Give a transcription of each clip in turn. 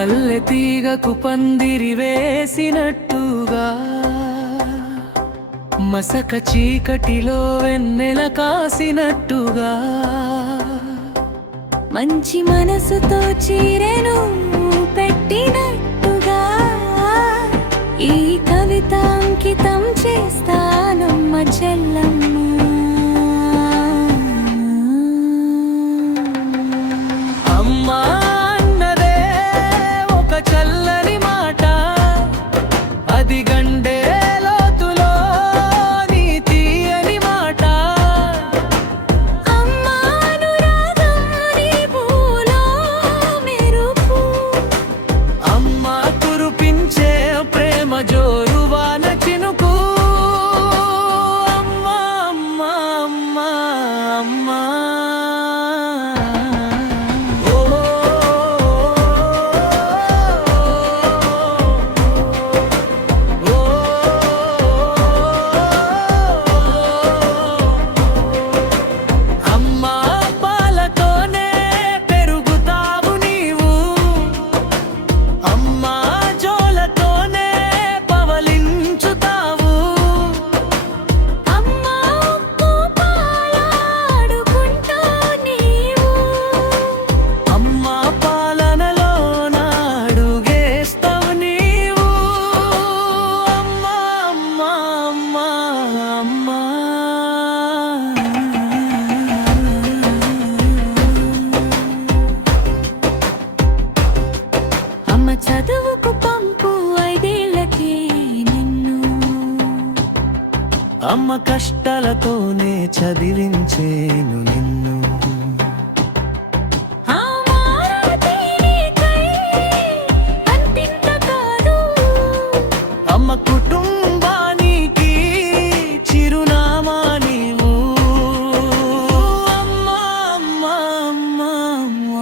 మల్లె తీగకు పందిరి వేసినట్టుగా మసక చీకటిలో వెన్నెల కాసినట్టుగా మంచి మనసుతో చీరెను పెట్టినట్టుగా ఈ కవిత అంకితం చేస్తానమ్మ చెల్లమ్మ. అమ్మా అన్నదే ఒక చల్లని మాట, అది గండే లోతులో నీ తీయని మాట. అమ్మా అనురాగం నీ పూలో మెరుపు, అమ్మా కురిపించే ప్రేమ జోరువాన చినుకు. అమ్మా అమ్మా అమ్మా అమ్మా. అమ్మా పాలతోనే పెరుగుతావు నీవు, అమ్మా జోలతోనే పవలించుతావు. అమ్మా ఉప్పు పాలాడుకుంటూ నీవు, అమ్మా పాలనలో నాడుగేస్తావు నీవు. అమ్మా అమ్మా అమ్మా అమ్మా. అమ్మ చదువుకు పంపు 5 ఏళ్లకే నిన్ను, అమ్మ కష్టాలతోనే చదివించేను నిన్ను. ఆ మారాతి నీకై అంతింత కాదు, అమ్మ కుటుంబానికి చిరునామా నీవు. అమ్మా అమ్మా అమ్మా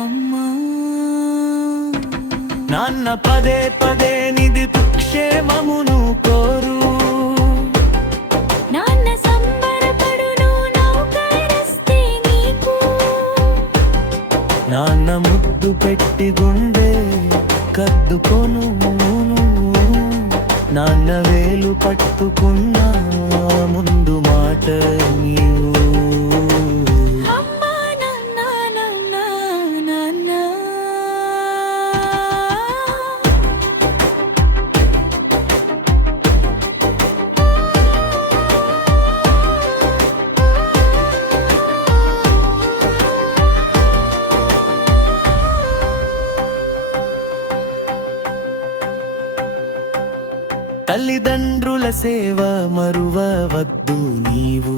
అమ్మా. నాన్న పదే పదే నిధి క్షేమమును కోరు, నాన్న సంబరపడును నౌకరిస్తే నీకు, నాన్న ముద్దు పెట్టి గుండె కద్దుకొను. నాన్న వేలు పట్టుకున్నా ముందు మాట నీవు. అమ్మా నాన్న నాన్న నాన్న. తల్లిదండ్రుల సేవ మరువవద్దు నీవు.